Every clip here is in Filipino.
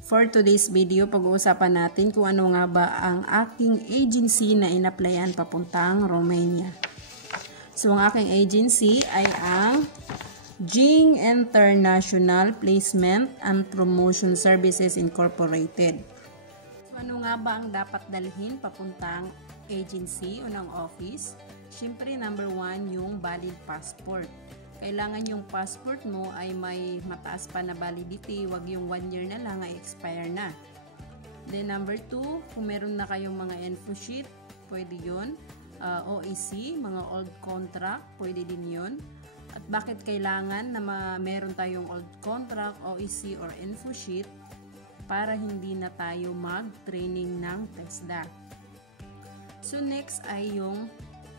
For today's video, pag-uusapan natin kung ano nga ba ang aking agency na in-applyan papuntang Romania. So, ang aking agency ay ang Jing International Placement and Promotion Services Incorporated. So, ano nga ba ang dapat dalhin papuntang agency o ng office? Siyempre, number 1, yung valid passport. Kailangan yung passport mo ay may mataas pa na validity, wag yung 1 year na lang ay expire na. Then number 2, kung meron na kayong mga info sheet, pwede yun. OEC, mga old contract, pwede din yun. At bakit kailangan na meron tayong old contract, OEC or info sheet? Para hindi na tayo mag-training ng TESDA. So next ay yung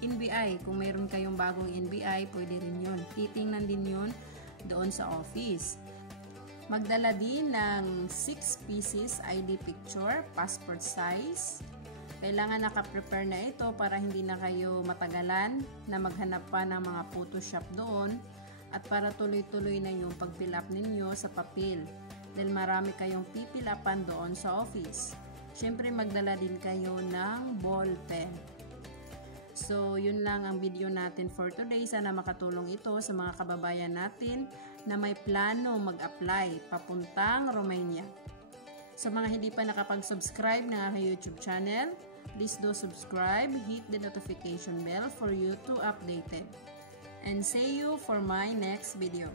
NBI. Kung mayroon kayong bagong NBI, pwede rin yun. Titingnan din yun doon sa office. Magdala din ng 6 pieces ID picture, passport size. Kailangan naka-prepare na ito para hindi na kayo matagalan na maghanap pa ng mga Photoshop doon at para tuloy-tuloy na yung pag-fill up ninyo sa papel dahil marami kayong pipilapan doon sa office. Siyempre magdala din kayo ng ball pen. So, yun lang ang video natin for today. Sana makatulong ito sa mga kababayan natin na may plano mag-apply papuntang Romania. Sa mga hindi pa nakapag-subscribe ng aking YouTube channel, please do subscribe, hit the notification bell for you to updated. And see you for my next video.